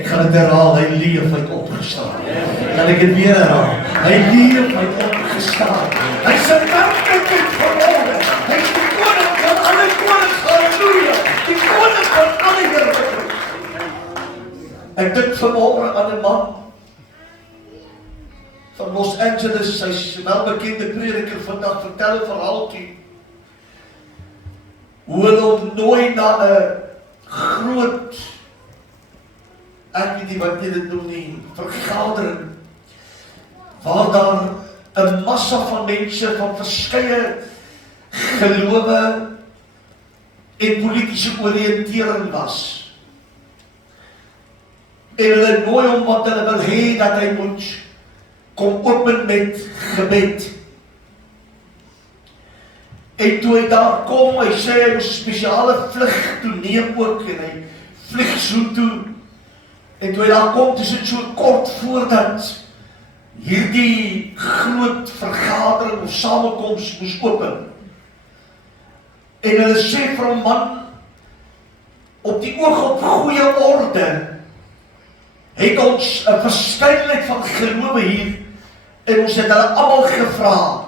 Ek gaan dit herhaal, hy leef, hy het opgestaan. Kan ek dit weer herhaal? Hy leef, hy het opgestaan. Hy is 'n werklikheid geworde. Hy is die koning van alle konings, halleluja. Die koning van alle heerlikheid. Ek dink vanmôre aan 'n man van Los Angeles, hy is 'n welbekende prediker vandag, vertel 'n verhaaltjie. Hoe hulle hom nooi na 'n groot, ek weet nie wat jy dit noem nie, vergadering, waar daar 'n massa van mense van verskeie gelowe en politieke oriëntering was. En hulle nooi hom want hulle wil hê dat hy moet kom open met gebed. En toe hy daar kom, hy sê hy moes spesiale vlug toe neem ook, en hy vlieg so toe. En toe hy daar kom, is dit so kort voordat hierdie groot vergadering of samekoms moes open. En hulle sê vir hom, man, op die oog op goeie orde, het ons 'n verskeidenheid van gelowe hier, en ons het hulle almal gevra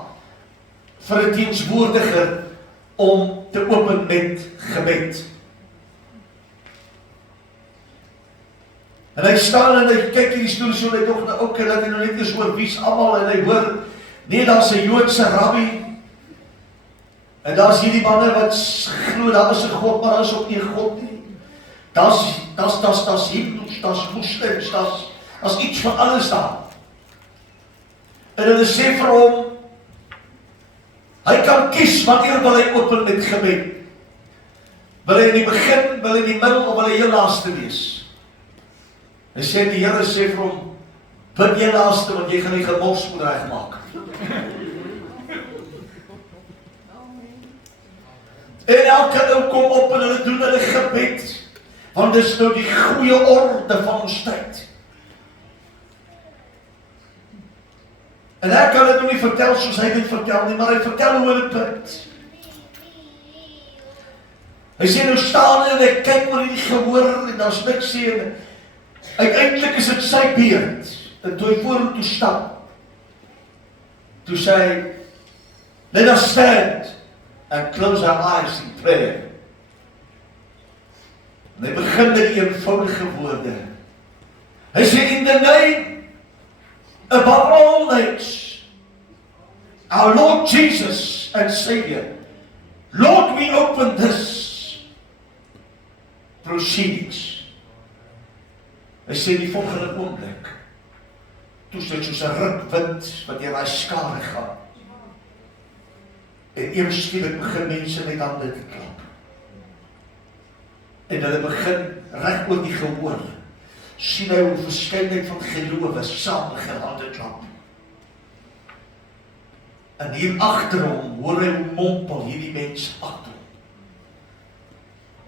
vir 'n dienswoordiger om te open met gebed. En hy staan en hy kyk hierdie stoel so, hy dog nou ook, en dat hy nou net eens oor wie's almal, en hy hoor, nee, daar's 'n Joodse rabbi, en daar's hierdie manne wat glo, daar is 'n God, maar daar is ook nie 'n God nie. Daar's Hindus, daar's moslims, daar's iets van alles daar. En hulle sê vir hom, hy kan kies wanneer wil hy open met gebed. Wil hy in die begin, wil hy in die middel, of wil hy heel laaste wees? Hy sê, die Here sê vir hom, bid jy laaste, want jy gaan die gemors moet regmaak. En elke ou kom op en hulle doen hulle gebed, want dit is nou die goeie orde van ons tyd. En ek kan dit nou nie vertel soos hy dit vertel nie, maar hy vertel hoe hulle bid. Hy sê nou staan en hy kyk oor die gehoor en daar's niks sê en uiteindelik is dit sy beurt. En toe hy vorentoe stap, toe sê hy, let us stand and close our eyes in prayer. En hy begin met die eenvoudige woorde. Hy sê, in the name above all names, our Lord Jesus and Savior, Lord, we open this proceedings. Hy sê die volgende oomblik, toe is dit soos 'n rukwind wat deur daai skare gaan. En ewe skielik begin mense met hande te klap. En hulle begin reg oor die gehoor. Sien hy hoe verskeidenheid van gelowe saam begin hande klap. En hier agter hom hoor hy hoe mompel hierdie mense agter hom.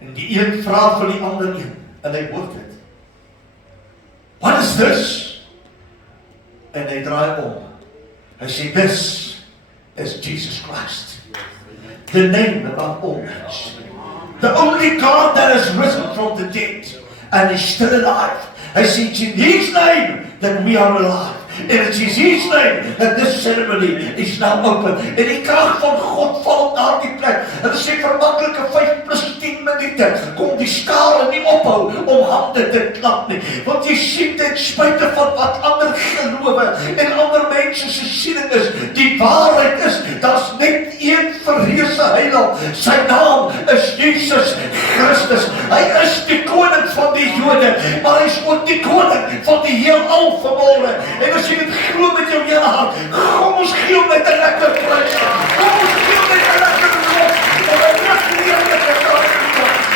En die een vra vir die ander een, en hy hoor dit. What is this? En hy draai om. Hy sê, this is Jesus Christ. The name above all names. The only God that has risen from the dead and is still alive. Hy sê, it's in His name that we are alive. And it's in His name that this ceremony is now open. En die krag van God val op daardie plek. En hy sê vir maklike 5 plus 10 minute kom die skare nie ophou om hande te klap nie. Want jy sien ten spyte van wat ander gelowe en ander mense se siening is, die waarheid is, daar's net een verreëse heiland. Sy naam is Jesus Christus. Hy is die koning van die Jode, maar hy is ook die koning van die heelal vanmôre. En as jy dit glo met jou hele hart, kom ons gee hom met 'n lekker prys. Kom ons gee hom met 'n lekker lof. En hy reg hier met die koning.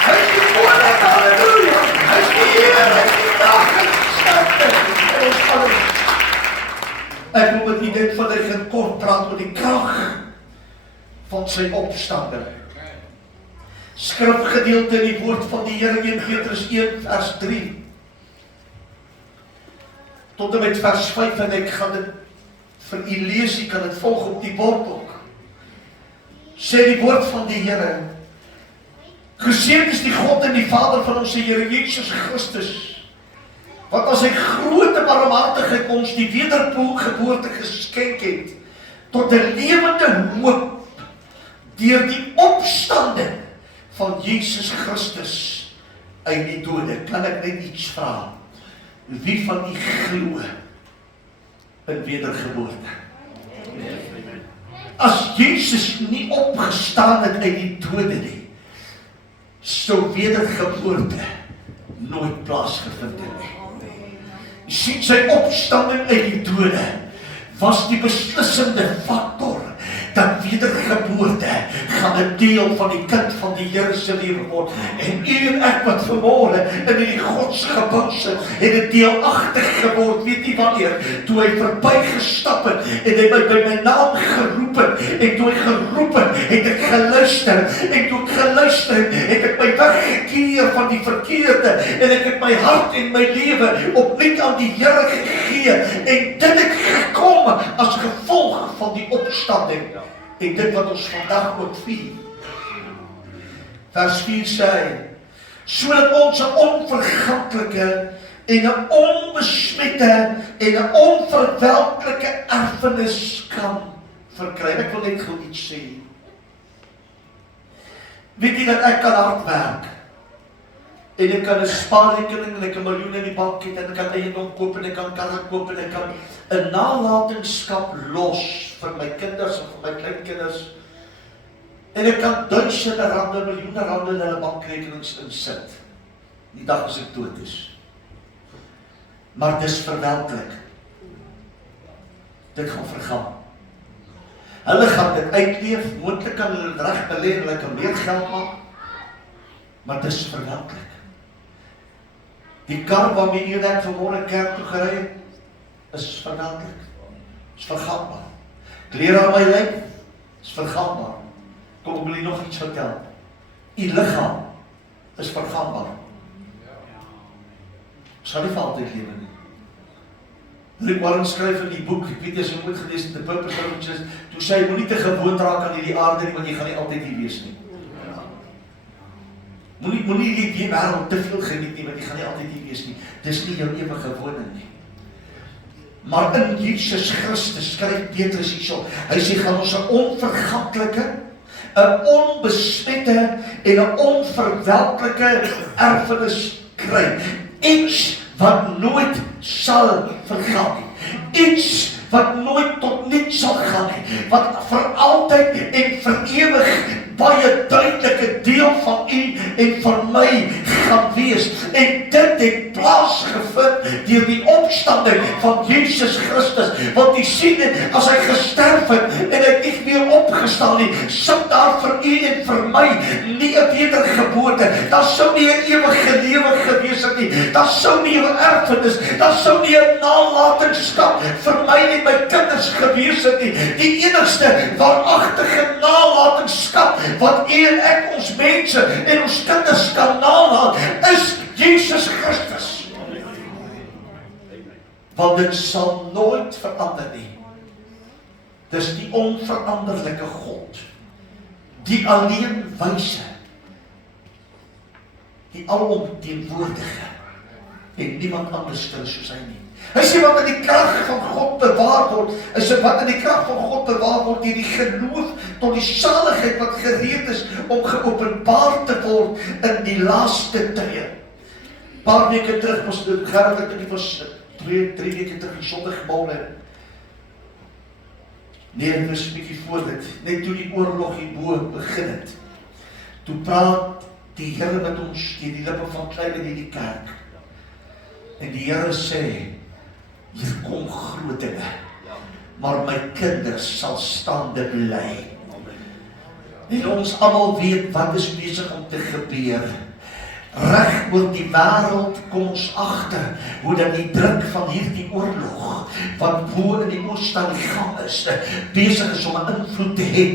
Hy is die koning, halleluja. Hy is die Heer, hy is die nageslagte. En ons alles. Ek wil met u net vandag kort praat oor die krag van sy opstanding. Skrifgedeelte in die woord van die Here, 1 Petrus 1 vers 3. Tot en met vers 5, en ek gaan dit vir u lees, u kan dit volg op die bord ook. Sê die woord van die Here, geseënd is die God en die Vader van ons Here Jesus Christus, Want as hy grote barmhartigheid ons die wedergeboorte geskenk het, tot 'n lewende hoop, deur die opstanding van Jesus Christus uit die dode, kan ek net iets vra. Wie van u glo in wedergeboorte? As Jesus nie opgestaan het uit die dode nie, sou wedergeboorte nooit plaasgevind het nie. U sien, sy opstanding uit die dode was die beslissende faktor dat wedergeboorte gaan 'n deel van die kind van die Here se lewe word. En u en ek wat vanmôre in die godsgebou sit, het 'n deelagtig geword. Weet jy wanneer? Toe hy verbygestap het en hy by my naam geroep het, en toe hy geroep het ek geluister, en toe ek geluister het ek my weggekeer van die verkeerde, en ek het my hart en my lewe opnuut aan die Here gegee, en dit het gekom as gevolg van die opstanding. En dit wat ons vandag ook vier. Vers 4 sê hy, sodat ons 'n onverganklike en 'n onbesmette en 'n onverwelklike erfenis kan verkry. Ek wil net gou iets sê. Weet jy dat ek kan hard werk? En ek kan 'n spaarrekening en ek kan miljoene in die bank hê, en ek kan eiendom koop en ek kan karre koop en ek kan 'n nalatenskap los vir my kinders en vir my kleinkinders. En ek kan duisende rande, miljoene rande in hulle bankrekenings insit. Die dag as ek dood is. Maar dis verwelklik. Dit gaan vergaan. Hulle gaan dit uitleef, moontlik kan hulle dit reg belê en hulle kan meer geld maak. Maar dis verwelklik. Die kar waarmee u en ek vanmôre kerk toe gery het, is verwelklik. Is vergaanbaar. Klere aan my lyf, is vergaanbaar. Kom, ek wil u nog iets vertel. U liggaam is vergaanbaar. Sal nie vir altyd lewe nie. Rick Warren skryf in die boek, ek weet jy as jy moet gelees het, The Purpose of Riches, toe sê hy, moet nie te gewoond raak aan hierdie aarde nie, want jy gaan nie altyd hier wees nie. Moenie die wêreld te veel geniet nie, want jy gaan nie altyd hier wees nie. Dis nie jou ewige woning nie. Maar in Jesus Christus skryf Petrus hierso. Hy sê gaan ons 'n onverganklike, 'n onbesmette en 'n onverwelklike erfenis kry. Iets wat nooit sal vergaan nie. Iets wat nooit tot niks sal gaan nie. Wat vir altyd en vir ewig baie duidelike deel van u en van my gaan wees. En dit het plaasgevind deur die opstanding van Jesus Christus. Want u sien dit, as hy gesterf het en hy het nie meer opgestaan nie, sit daar vir u en vir my nie 'n wedergeboorte. Daar sou nie 'n ewige lewe gewees het nie. Daar sou nie 'n erfenis, daar sou nie 'n nalatenskap vir my en my kinders gewees het nie. Die enigste waaragtige nalatenskap wat u en ek ons mense en ons kinders kan nalat, is Jesus Christus. Want dit sal nooit verander nie. Dis die onveranderlike God, die alleen wyse, die alomteenwoordige, en niemand anders kan soos hy nie. Hy sê wat in die krag van God bewaar word, is wat in die krag van God bewaar word, die geloof tot die saligheid wat gereed is om geopenbaar te word in die laaste tye. Paar weke terug was dit Gerard, ek dink was 3 weke terug, Sondagmôre. Nee, dit was 'n bietjie voor dit, net toe die oorlog hierbo begin het. Toe praat die Here met ons deur die lippe van klein in die kerk. En die Here sê, hier kom groot dinge, maar my kinders sal staande bly. En ons almal weet wat is besig om te gebeur. Reg oor die wêreld kom ons agter hoe dat die druk van hierdie oorlog wat bo in die ooste aan die gang is, besig is om 'n invloed te hê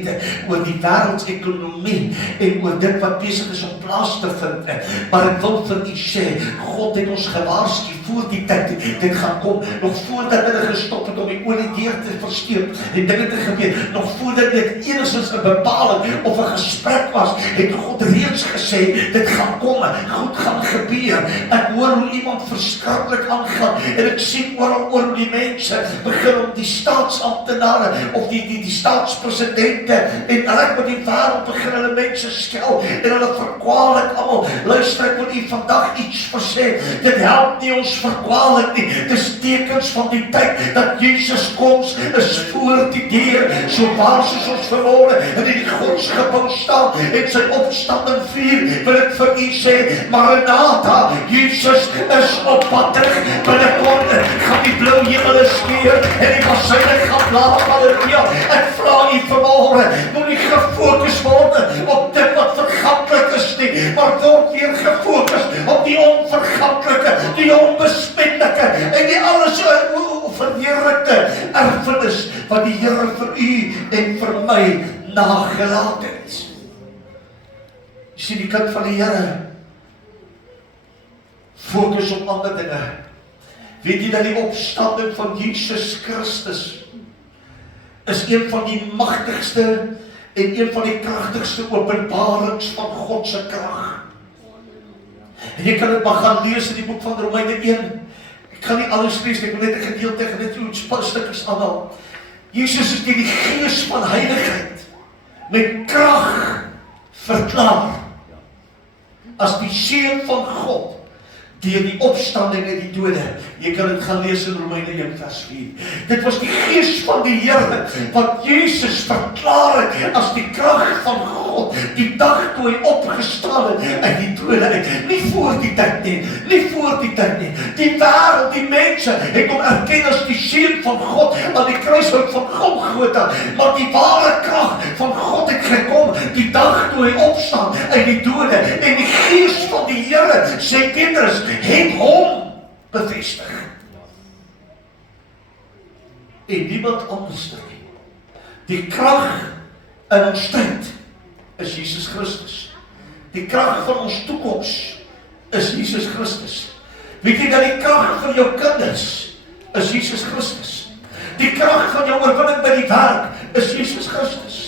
oor die wêreldsekonomie en oor dit wat besig is om plaas te vind. Maar ek wil vir u sê, God het ons gewaarsku voor die tyd, dit gaan kom, nog voordat hulle gestop het om die olie deur te verskeep, en dinge te gebeur, nog voordat dit enigstens 'n bepaling of 'n gesprek was, het God reeds gesê, dit gaan kom, goed gaan gebeur. Ek hoor hoe iemand verskriklik aangaan, en ek sien oor die mense, begin om die staatsamptenare, of die staatspresidente, en reg met die wêreld begin hulle mense skel, en hulle verkwalik almal. Luister, ek wil u vandag iets versê, dit help nie ons verkwalik nie, dis tekens van die tyd, dat Jesus koms, is voor die deur, so waar soos ons verlore, en in die godsgebou staan, en sy opstanding vier, wil ek vir u sê, Maranatha, Jesus is op pad terug, binnekort gaan die blou hemel skeer, en die bassyne gaan blaas, halleluja. Ek vra u vanmôre, moenie gefokus word op dit wat verganklik is nie, maar word weer gefokus op die onverganklike, die onbesmettelike, en die alles verheerlikte erfenis wat die Here vir u en vir my nagelaat het. Jy sien, die kind van die Here fokus op ander dinge. Weet jy dat die opstanding van Jesus Christus is een van die magtigste en een van die kragtigste openbarings van God se krag. En jy kan dit maar gaan lees in die boek van Romeine 1. Ek gaan nie alles lees nie, ek wil net 'n gedeelte en net iets stukkies aanhaal. Jesus is die gees van heiligheid met krag verklaar as die seun van God deur die opstanding uit die dode. Jy kan dit gaan lees in Romeine 1 vers 4. Dit was die gees van die Here wat Jesus verklaar het as die krag van God, die dag toe hy opgestaan het uit die dode uit. Nie voor die tyd nie, nie voor die tyd nie. Die wêreld, die mense het hom erken as die seun van God aan die kruishout van Golgotha, maar die ware krag van God het gekom die dag toe hy opstaan uit die dode, en die gees van die Here, sê Petrus, het hom bevestig. En niemand anders nie. Die krag in ons tyd is Jesus Christus. Die krag van ons toekoms is Jesus Christus. Weet jy dat die krag van jou kinders is Jesus Christus? Die krag van jou oorwinning by die werk is Jesus Christus.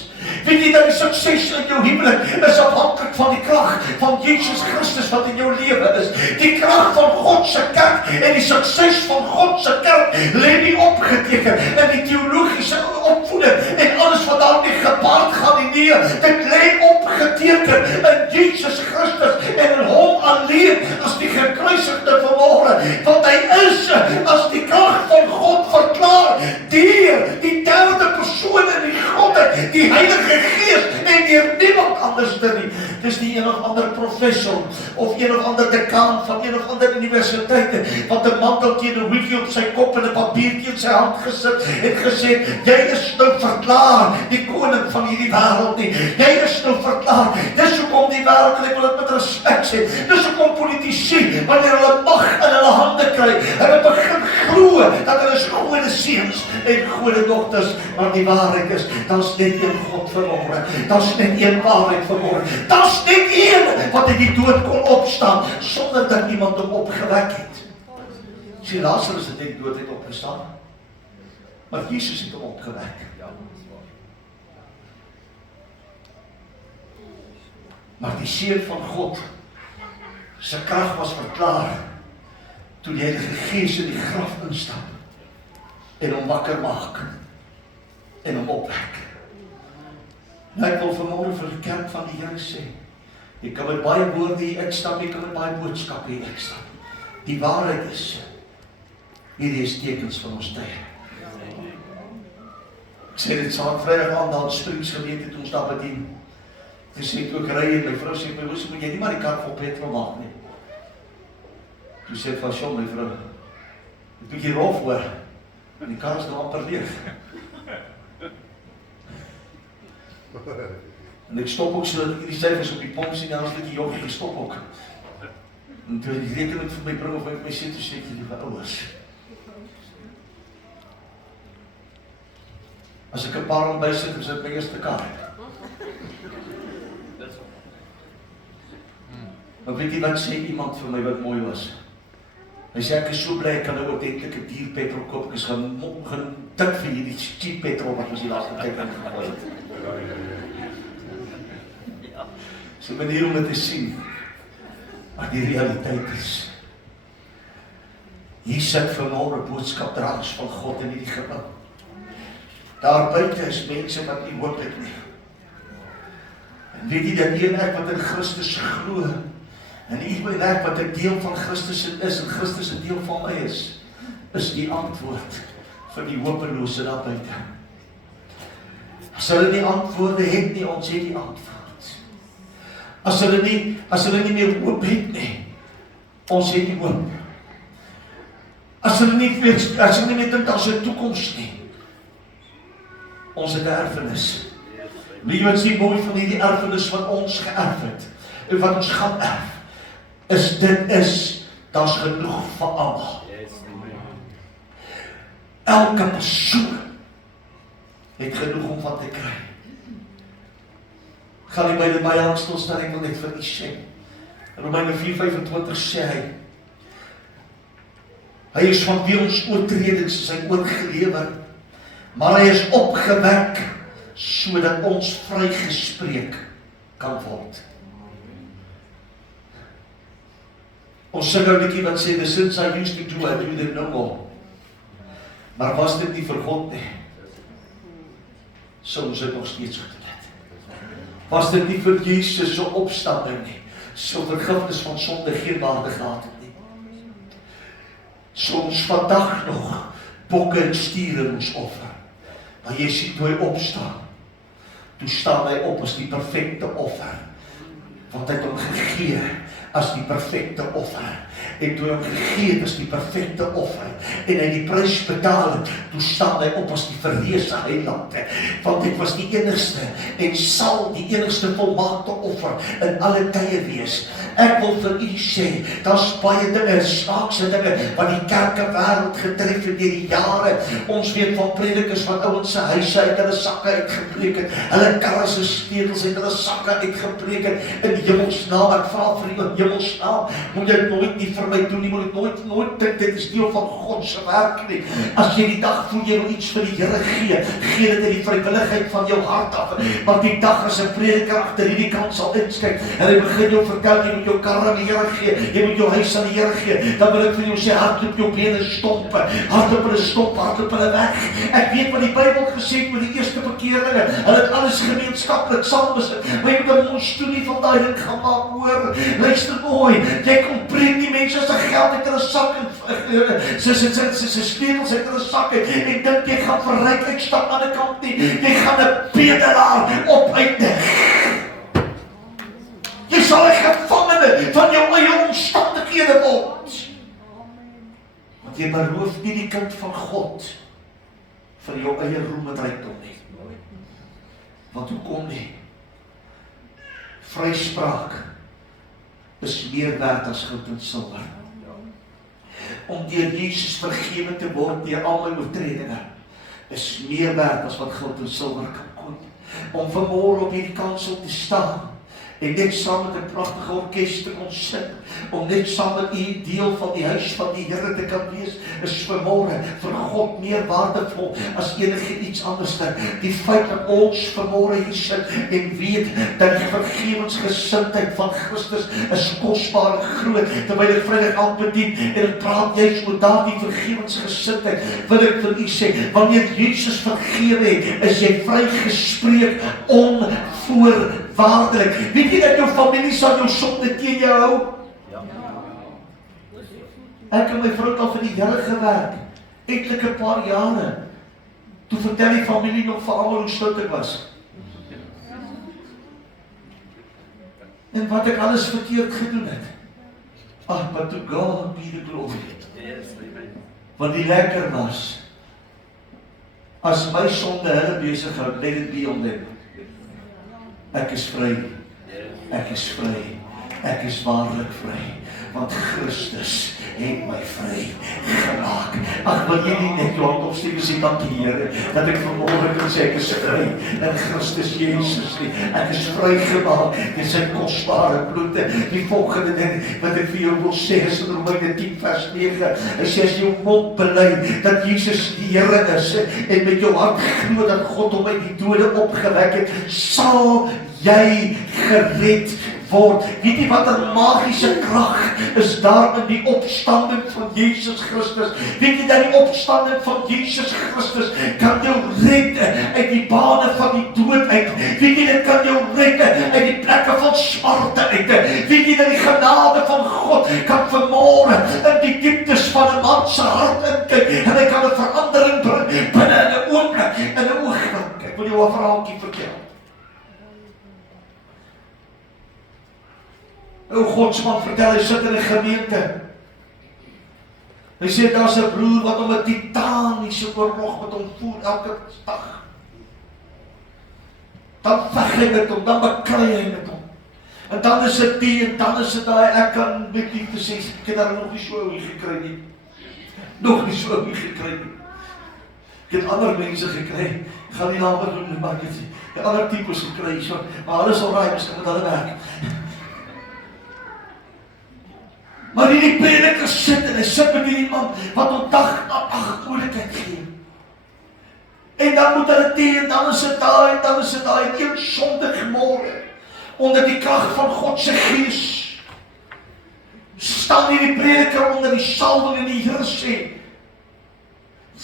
Weet jy dat die sukses in jou huwelik is afhanklik van die krag van Jesus Christus wat in jou lewe is. Die krag van God se kerk en die sukses van God se kerk lê nie opgeteken in die teologiese opvoeding en alles wat daarmee gepaard gaan nie. Dit lê opgeteken in Jesus Christus en in hom alleen as die gekruisigde vanmôre, want hy is as die krag van God verklaar deur die derde persoon in die Godheid, die Heilige Gees, en deur niemand anders nie. Dis nie een of ander professor of een of ander dekaan van een of ander universiteit wat 'n mantel teen 'n hoedjie op sy kop en 'n papiertjie in sy hand gesit en gesê, jy is nou verklaar die koning van hierdie wêreld nie. Jy is nou verklaar. Dis hoekom die wêreld, en ek wil dit met respek sê, dis hoekom politici, wanneer hulle mag in hulle hande kry, hulle begin glo dat hulle is gode seuns en gode dogters, maar die waarheid is, daar's net een God vermoere, daar's net een waarheid vermoere, daar's net een wat uit die dood kon opstaan, sonder dat iemand hom opgewek het. Sien, Lazarus het uit die dood opgestaan, maar Jesus het hom opgewek. Maar die seun van God, sy krag was verklaar, toe die Heilige Gees in die graf instap, en hom wakker maak, en hom opwek. Nou ek wil vanmôre vir die kerk van die Here sê, jy kan met baie woorde hier uitstap, jy kan met baie boodskappe hier uitstap. Die waarheid is, hierdie is tekens van ons tyd. Ek sê dit saam Vrydag aand daar in Springs gemeente toe ons daar bedien. Ek sê toe ek ry en my vrou sê, my hoekom moet jy nie maar die kar vol petrol maak nie? Toe sê ek van Sean, my vrou, dit bietjie rof hoor, en die kar is nou amper leeg. En ek stop ook so dat ek die syfers op die pomp sien, en as ek die joggie, ek stop ook. En toe die rekening vir my bring, of ek my sê, toe sê ek die ouers. As ek 'n paar rond bysit, is dit my eerste kar. Maar weet jy wat sê iemand vir my wat mooi was? Hy sê, ek is so bly, ek kan nou ordentlik 'n duur petrol koop, ek is gaan tik vir hierdie cheap petrol wat ons die laaste tyd ingegooi het. So 'n manier om dit te sien, maar die realiteit is, hier sit vanmôre boodskapdragers van God in hierdie gebou. Daar buite is mense wat nie hoop het nie. En weet jy dat jy en ek wat in Christus glo, en jy en ek wat 'n deel van Christus is, en Christus 'n deel van my is die antwoord vir die hopelose daar buite. As hulle nie antwoorde het nie, ons het die antwoord. As hulle nie meer hoop het nie, ons het die hoop. As hulle nie meer dink aan sy toekoms nie, ons het 'n erfenis. Wie wat sien mooi van hierdie erfenis wat ons geërf het, en wat ons gaan erf, daar's genoeg vir almal. Elke persoon het genoeg om van te kry. Gaan nie by die Bijbel stilstaan, ek wil net vir u sê. Romeine 4:25 sê hy is van wie ons oortredings sy oorgelewer, maar hy is opgewek sodat ons vrygespreek kan word. Ons sing 'n liedjie wat sê, the sins I used to do, I do them no more. Maar was dit nie vir God nie, sou ons dit nog steeds gedoen het. Was dit nie vir Jesus se opstanding nie, sou vergifnis van sonde geen waarde gehad het nie. Sou ons vandag nog bokke en stiere moes offer. Maar jy sien toe hy opstaan, toe staan hy op as die perfekte offer, want hy het hom gegee as die perfekte offer, en toe hy hom gegee het as die perfekte offer, en hy die prys betaal het, toe staan hy op as die verreese heiland, want dit was die enigste, en sal die enigste volmaakte offer in alle tye wees. Ek wil vir u sê, daar's baie dinge, snaakse dinge, wat die kerke wêreld getref het deur die jare. Ons weet van predikers wat ouens se huise uit hulle sakke uitgepreek het, hulle karre se sleutels uit hulle sakke uitgepreek het, in hemelsnaam, ek vra vir u in hemelsnaam, moet jy nooit nie vir my doen nie, moet ek nooit dink dit is deel van God se werk nie. As jy die dag voel jy wil iets vir die Here gee dit in die vrywilligheid van jou hart af, want die dag as 'n prediker agter hierdie kant sal inskyk, en hy begin jou vertel, jy moet jou kar aan die Here gee, jy moet jou huis aan die Here gee, dan wil ek vir jou sê, hardloop jou bene stomp, hardloop hulle stomp, hardloop hulle weg. Ek weet wat die Bybel gesê het met die eerste bekeerlinge, hulle het alles gemeenskaplik saam besit, maar jy moet 'n monstoenie van daai ding gaan maak, hoor, luister mooi, jy kom preek die mense se geld uit hulle sak, en sy sleutels uit hulle sakke, en dink jy gaan verryk, ek stap aan die kant nie, jy gaan 'n bedelaar opeindig. Jy sal 'n gevangene van jou eie omstandighede word. Want jy beroof nie die kind van God vir jou eie roem en rykdom nie. Want hoekom nie? Vryspraak is meer werd as goud en silwer. Om deur Jesus vergewe te word deur al my oortredinge is meer werd as wat goud en silwer kan koop. Om vanmôre op hierdie kansel te staan en net saam met 'n pragtige orkes te kon sing, om net saam met u deel van die huis van die Here te kan wees, is vanmôre vir God meer waardevol as enige iets anders. Die feit dat ons vanmôre hier sit en weet dat die vergewensgesindheid van Christus is kosbaar en groot, terwyl ek vrydag aan bedien en ek praat juist oor daardie vergewensgesindheid, wil ek vir u sê, wanneer Jesus vergewe het, is jy vrygespreek onvoorwaardelik. Weet jy dat jou familie sal jou sonde teen jou hou? Ek en my vrou het al vir die Here gewerk, etlike paar jare. Toe vertel die familie nog vir almal hoe stout ek was. En wat ek alles verkeerd gedoen het. Ag, but to God be the glory. Want die lekker was, as my sonde hulle besig hou, let it be on them. Ek is vry. Ek is vry. Ek is waarlik vry. want Christus het my vry gemaak. Ag, wil jy nie net laat opsteek sê dankie Here, dat ek vanmôre kan sê ek is vry in Christus Jesus nie. Ek is vrygemaak deur sy kosbare bloed. Die volgende ding wat ek vir jou wil sê is in Romeine 10 vers 9. Hy sê as jou mond bely dat Jesus die Here is en met jou hart glo dat God hom uit die dode opgewek het, sal jy gered word. Weet jy wat 'n magiese krag is daar in die opstanding van Jesus Christus? Weet jy dat die opstanding van Jesus Christus kan jou red uit die bane van die dood uit? Weet jy, dit kan jou red uit die plekke van smarte uit? Weet jy dat die genade van God kan vermoorde in die dieptes van 'n man se hart inkyk en hy kan 'n verandering bring binne in 'n oomblik, in 'n oogwink. Ek wil jou 'n verhaaltjie vertel. O Godsman vertel, hy sit in 'n gemeente. Hy sê daar's 'n broer wat om 'n titaniese oorlog met hom voer elke dag. Dan veg hy met hom, dan beklei hy met hom. En dan is dit die en dan is dit daai, ek kan met liefde sê, ek het daar nog nie so ouie gekry nie. Nog nie so ouie gekry nie. Ek het ander mense gekry, ek gaan nie nader doen nie, maar ek het ander types gekry, so, maar hulle is alraai, miskien met hulle werk. Maar hierdie prediker sit en hy sit met hierdie man wat hom dag na dag moeilikheid gee. En dan moet hulle teen, dan is dit daai, dan is dit daai, een sondige môre, onder die krag van God se gees, staan hierdie prediker onder die salwing en die Here sê,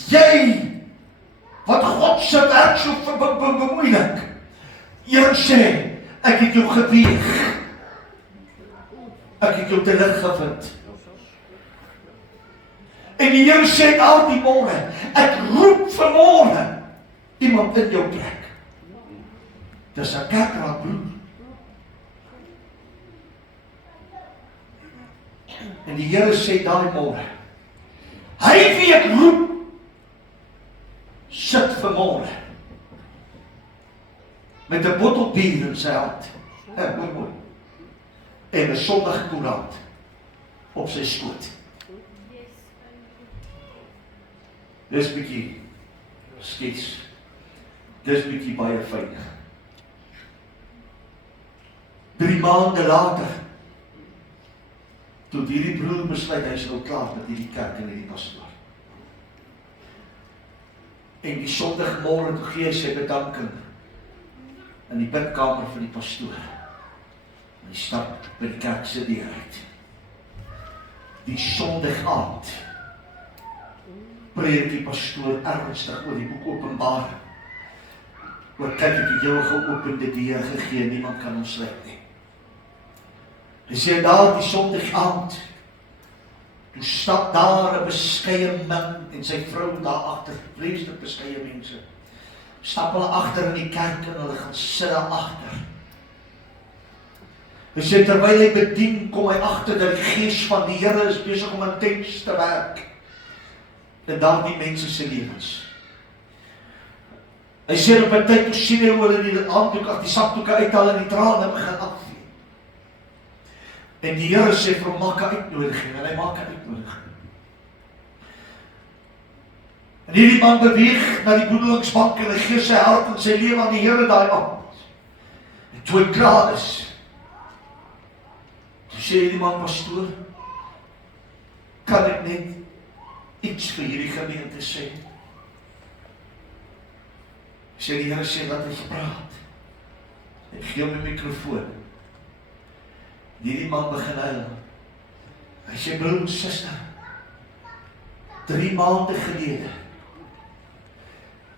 jy, wat God se werk so bemoeilik, Here sê, ek het jou geweeg, ek het jou teruggevind. En die Here sê daardie môre, ek roep vanmôre iemand in jou plek. Dis 'n kerkraad broer. En die Here sê daai môre, hy wie ek roep, sit vanmôre met 'n bottel bier in sy hand. Hoor mooi. En 'n Sondagkoerant op sy skoot. Dis bietjie skets. Dis bietjie baie fyn. 3 maande later, toe hierdie broer besluit hy is nou klaar met hierdie kerk en hierdie pastoor. En die Sondagmôre toe gee hy sy bedanking in die bidkamer van die pastoor. Hy stap by die kerk se deur uit. Die Sondag aand preek die pastoor ernstig oor die boek Openbaring. Oor kyk, ek het jou 'n geopende deur gegee, niemand kan hom sluit nie. Hy sê daar die Sondag aand, toe stap daar 'n beskeie man en sy vrou daar agter, vreeslik beskeie mense. Stap hulle agter in die kerk en hulle gaan sit daar agter. Hy sê terwyl hy bedien, kom hy agter dat die gees van die Here is besig om intens te werk in daardie mense se lewens. Hy sê op 'n tyd toe sien hy hoe hulle die handdoek af die sakdoeke uithaal en die trane begin afvloei. En die Here sê vir hom, maak 'n uitnodiging, en hy maak 'n uitnodiging. En hierdie man beweeg na die boedelingsbank en hy gee sy hart en sy lewe aan die Here daai aand. En toe hy klaar is, toe sê hierdie man, pastoor, kan ek net iets vir hierdie gemeente sê? Sê die Here sê, wat het jy praat? Ek gee hom die mikrofoon. Hierdie man begin huil. Hy sê, broer en suster, 3 maande gelede,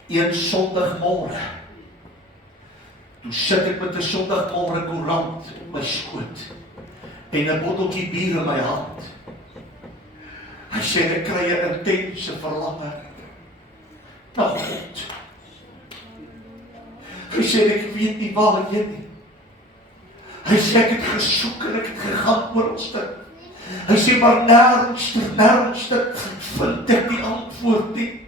een Sondagmôre, toe sit ek met 'n Sondagmôre koerant op my skoot en 'n botteltjie bier in my hand. Hy sê, ek kry 'n intense verlange na God. Hy sê, ek weet nie waar heen nie. Hy sê, ek het gesoek en ek het gegaan oralste. Hy sê, maar nêrens vind ek die antwoord nie.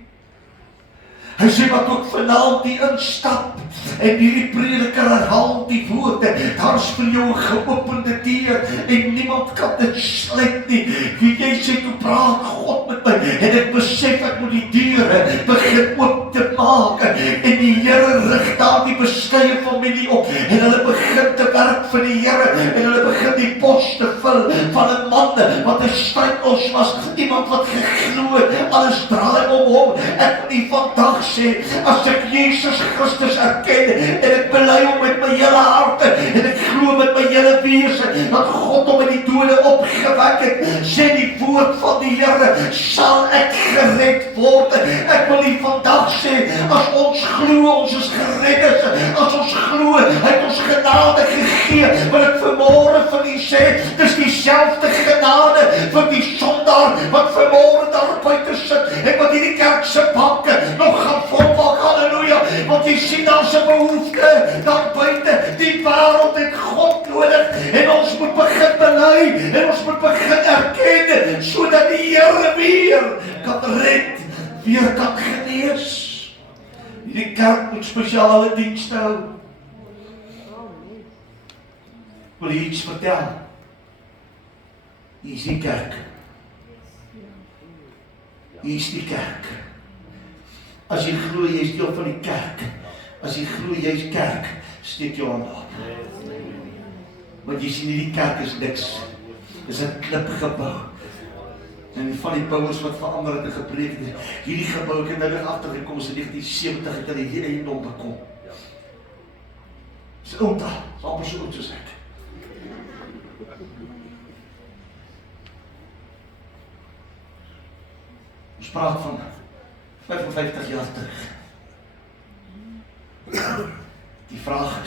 Hy sê, wat ook vanaand die instap en hierdie prediker herhaal die woorde, daar is vir jou 'n geopende deur en niemand kan dit sluit nie. Wie jy sê, toe praat God met my en ek besef ek moet die deure begin oop te maak en die Here rig daar die beskeie familie op en hulle begin te werk vir die Here en hulle begin die pos te vul van 'n man wat 'n struikels was, iemand wat geglo het, alles draai om hom. Ek wil nie vandag sê, as ek Jesus Christus erken en ek bely hom met my hele hart en ek glo met my hele wese dat God hom uit die dode opgewek het, sê die woord van die Here, sal ek gered word. Ek wil nie vandag sê, as ons glo ons is gered, as ons glo hy het ons genade gegee, wil ek vanmôre van u sê, dis dieselfde genade vir die sondaar wat vanmôre daar buite sit en wat hierdie kerk se banke nog gaan volmaak, halleluja, want jy sien daar se behoefte daar buite, die wêreld het God nodig en ons moet begin bely en ons moet begin erken sodat die Here weer kan red, weer kan genees. Die kerk moet spesiale dienste hou. Wil jy iets vertel? Hier is die kerk. Hier is die kerk. As jy glo jy is deel van die kerk, as jy glo jy is kerk, steek jou hand op. Want jy sien die kerk is niks. Dis 'n klipgebou. En van die bouers wat verander het en gepreek het, hierdie gebou het nou weer agtergekom, in 1970 het hulle hierdie eiendom bekom. Dis oud, dis amper so oud soos ek. Ons praat van 55 jaar terug. Die vraag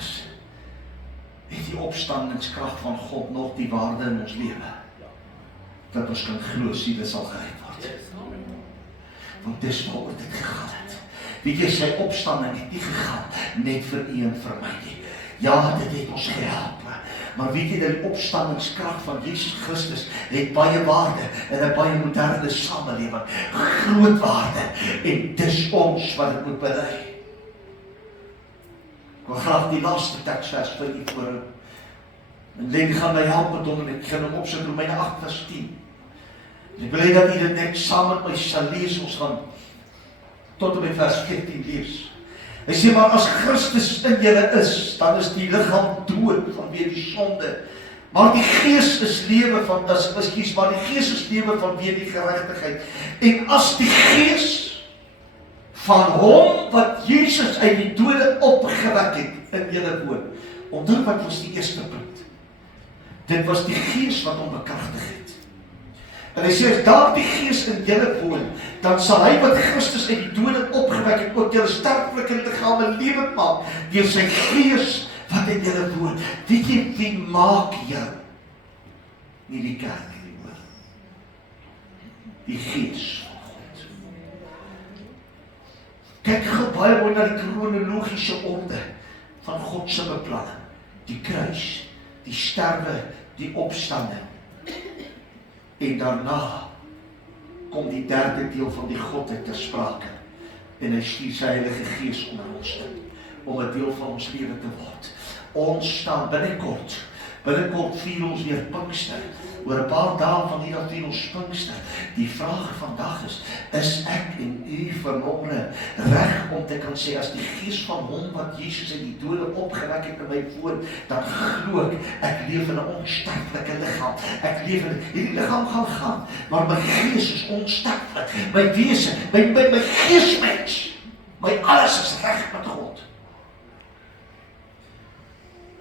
is, het die opstandingskrag van God nog die waarde in ons lewe? Dat ons kan glo, siele sal gered word. Want dis waaroor dit gegaan het. Weet jy, sy opstanding het nie gegaan net vir u en vir my nie. Ja, dit het ons gehelp. Maar weet jy, die opstandingskrag van Jesus Christus het baie waarde in 'n baie moderne samelewing. Groot waarde. En dis ons wat dit moet bely. Ek wil graag die laaste teksvers vir u voorhou. En Len gaan my help met hom en ek gaan hom opsit Romeine 8 vers 10. Ek wil dat u dit net saam met my sal lees, ons gaan tot en met vers 14 lees. Hy sê, maar as Christus in julle is, dan is die liggaam dood vanweë die sonde. Maar die gees is lewe vanweë die geregtigheid. En as die gees van hom wat Jesus uit die dode opgewek het in julle woon. Onthou wat was die eerste punt? Dit was die gees wat hom bekragtig het. En hy sê, as daar die gees in julle woon, dan sal hy wat Christus uit die dode opgewek het, ook julle sterflike liggame lewend maak, deur sy gees wat in julle woon. Weet jy wie maak jou? Nie die kerk nie, hoor. Die gees van God. Kyk gou baie mooi na die kronologiese orde van God se beplanning. Die kruis, die sterwe, die opstanding. En daarna kom die derde deel van die Godheid ter sprake. En hy stuur sy Heilige Gees onder ons in, om 'n deel van ons lewe te word. Ons staan binnekort vier ons weer Pinkster. Oor 'n paar dae van hier af vier ons Pinkster. Die vraag vandag is ek en u vanmôre reg om te kan sê, as die gees van hom wat Jesus uit die dode opgewek het in my woon, dan glo ek leef in 'n onsterflike liggaam. Ek leef in hierdie liggaam gaan, maar my gees is onsterflik. My wese, my geesmens, my alles is reg met God.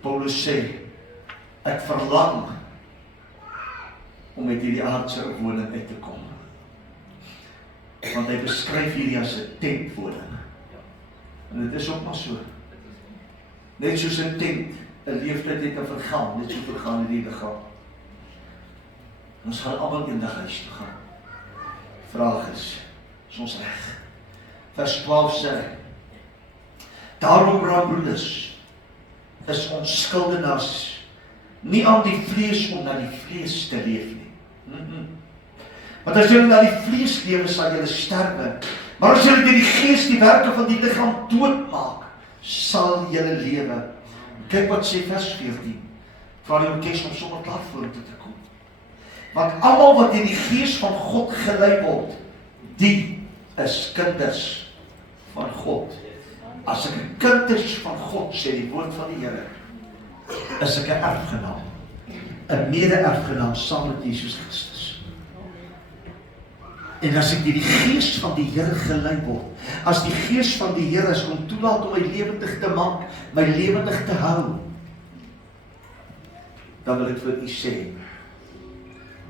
Paulus sê, ek verlang om met hierdie aardse woning uit te kom. Want hy beskryf hierdie as 'n tentwoning. En dit is ook maar so. Net soos 'n tent, 'n leeftyd het vergaan, net so vergaan hierdie liggaam. Ons gaan almal eendag huis toe gaan. Vraag is ons reg? Vers 12 sê, daarom broeders, is ons skuldenaars nie aan die vlees om na die vlees te leef nie. Want as julle na die vlees lewe, sal julle sterwe. Maar as julle deur die gees die werke van die liggaam doodmaak, sal julle lewe. Kyk wat sê vers 14. Vra die orkes om sommer klaar vorentoe te kom. Want almal wat deur die Gees van God gelei word, die is kinders van God. As ek 'n kind is van God, sê die woord van die Here, is ek 'n erfgenaam, 'n mede-erfgenaam saam met Jesus Christus. En as ek deur die Gees van die Here gelei word, as die Gees van die Here is om toelaat om my lewendig te maak, my lewendig te hou, dan wil ek vir u sê,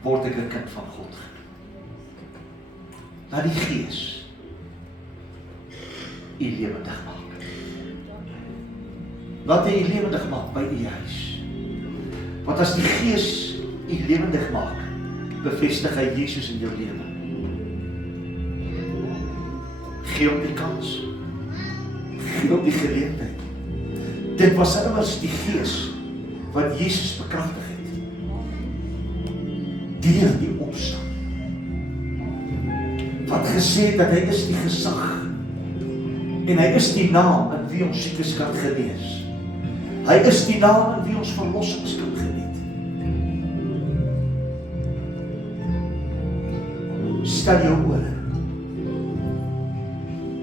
word ek 'n kind van God. Laat die Gees u lewendig maak. Laat hy u lewendig maak by u huis. Want as die Gees u lewendig maak, bevestig hy Jesus in jou lewe. Gee hom die kans. Gee hom die geleentheid. Dit was immers die Gees wat Jesus bekragtig het. Deur die opstand. Wat gesê het dat hy is die gesag. En hy is die naam in wie ons siekes kan genees. Hy is die naam in wie ons verlossings kan geniet. Stel jou ore.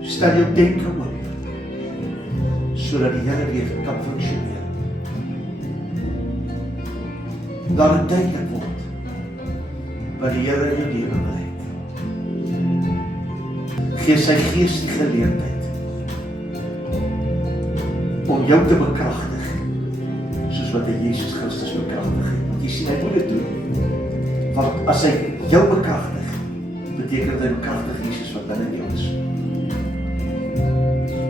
Stel jou denke oop. Sodat die Here weer kan funksioneer. Dat het duidelik word wat die Here in jou lewe wil hê. Gee sy Gees die geleentheid om jou te bekragtig, soos wat hy Jesus Christus bekragtig het. Want jy sien, hy moet dit doen. Want as hy jou bekragtig, beteken hy bekragtig Jesus wat binne jou is.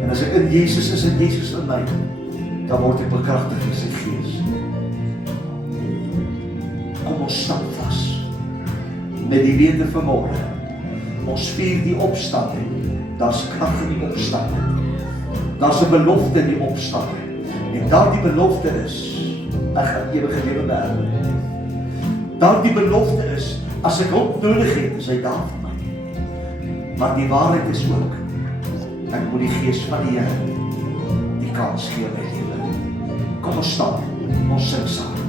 En as ek in Jesus is en Jesus in my, dan word ek bekragtig in sy Gees. Kom ons stap vas met die wete vanmôre. Ons vier die opstanding. Daar's krag in die opstanding. Daar's 'n belofte in die opstanding. En daardie belofte is, ek gaan ewige lewe beerwe. Daardie belofte is, as ek hulp nodig het, is hy daar vir my. Maar die waarheid is ook, ek moet die Gees van die Here die kans gee in my lewe. Kom ons staan, ons sing saam.